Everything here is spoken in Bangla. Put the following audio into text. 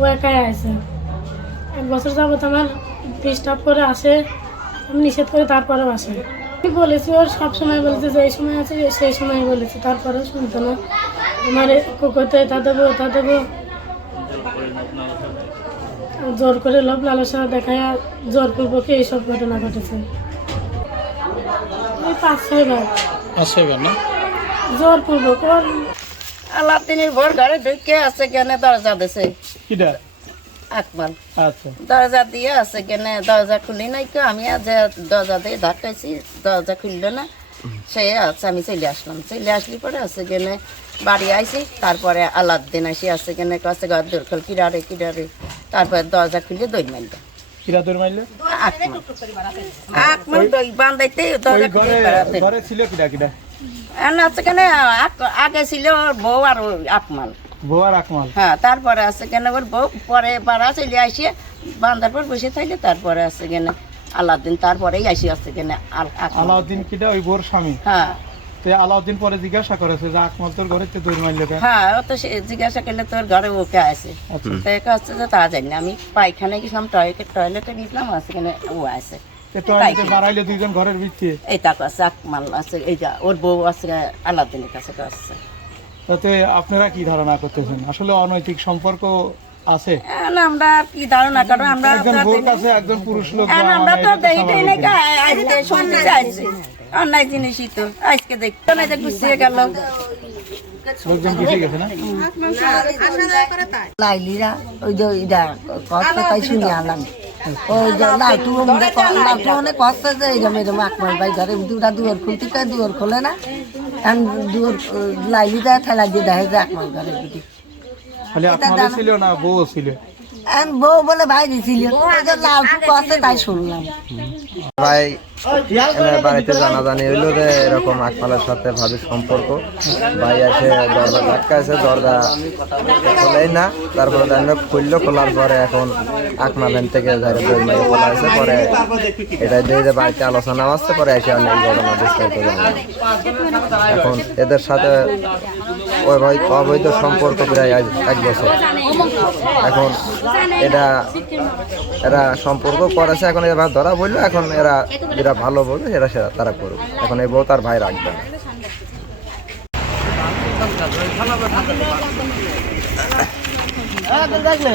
ও একাই আছে এক বছর যাবত আমার ডিস্টার্ব করে আসে আমি নিষেধ করে তারপরেও আসে। আমি বলেছি ওর সব সময় বলেছে যে এই সময় আছে সেই সময় বলেছি তারপরেও শুনতো না। আমার কুকুরতে এটা দেবো ওটা দেবো। জোর করে লোভ লালসা দেখায় জোরপূর্বকে এইসব ঘটনা ঘটেছে। ওই পাঁচ ছয় বার। আসছে এবার না? জোরপূর্বক ওর আলাদিনের ভোর ঘরে ঢুকে আছে কেন দরজা দিছে? কিটা? আকমাল আচ্ছা। দরজা দিয়ে আছে কেন দরজা খুলি নাই তো আমি আজ দরজা দিয়ে ধাক্কাইছি দরজা খুললো না। সে আছে আমি চলে আসলাম। চলে আসলি পরে আছে কেন বাড়ি আইছি তারপরে আলাদিন আসি আছে কেন কাছে ঘর দূর খোল কিরারে কিরারে তারপরে দরজা খুলে দই মারল। কিরা দৌড় মারলে? আকমাল দই বান্ধাইতে দরজা খুলে ঘরে ছিল কিটা কিটা? আছে কেন আগে ছিল বউ আর আকমাল আকমাল হ্যাঁ তারপরে আছে কেন ওর বউ? পরে পাড়া চলে পর বসে থাকলে তারপরে আছে কেন? আলাদিন তারপরেই আসি আছে কেন? আলাউদ্দিন কিটা ওই বউর স্বামী। হ্যাঁ। তো আলাউদ্দিন পরে জিজ্ঞাসা করেছে যে আকমাল তোর ঘরে তো দৌড় মারলে হ্যাঁ ও তো জিজ্ঞাসা করলে তোর ঘরে ওকে আছে? আচ্ছা। তো একে হচ্ছে যে তা জানি না। আমি পায়খানে গেছিলাম টয়লেটে টয়লেটে গেছিলাম আছে কেন? ও আছে। তো টয়লেটে বাড়াইলে দুইজন ঘরের ভিতরে এই তাকে আছে আকমাল আছে এই যা ওর বউ আছে আলাদিনের কাছে আছে। তাতে আপনারা কি ধারণা করতেছেন? আসলে অনৈতিক সম্পর্ক আছে? এখন আমরা কি ধারণা করো আমরা একজন তো কাছে একজন পুরুষ লোক এখন আমরা তো এটা স্বাভাবিক নাই জিনিস। আজকে শুনতে চাইছি। অন্যায় জিনিসই তো আজকে দেখতো না যে গুছিয়ে গেল। লোকজন গুছিয়ে গেছে না? লাইলিরা ওই যে ইটা কথা তাই শুনে আনলাম ওই যে অনেক কষ্ট এরম আকমাল ভাই ঘরে দুটা দুয়ার খুলতে কয় দুয়ার খোলে না। এখন দুয়ার লাইলিটা ঠেলা দিয়ে দেখে যে আকমাল ঘরে দুটি খালি ছিল না বউ ছিল? এখন বউ বলে ভাই দিছিল লাউটু কষ্ট তাই শুনলাম। ভাই এনার বাড়িতে জানাজানি হইল যে এরকম আকমালের সাথে ভাবির সম্পর্ক। ভাই এসে দরজা ধাক্কা আছে দরজা খোলেই না তারপরে জানলো খুললো খোলার পরে এখন আকমালেন থেকে ধরে বই মাইয়ে খোলা আছে পরে এটা দিয়ে যে বাড়িতে আলোচনা আসছে পরে এসে অনেক ঘটনা বিস্তারিত জানলাম এখন এদের সাথে অবৈধ সম্পর্ক প্রায় আজ এক বছর। এখন এটা এরা সম্পর্ক করেছে এখন এবার ধরা বলল এখন এরা যেটা ভালো বলবে সেটা সেটা তারা করুক। এখন এই বউ তার ভাই রাখবে। না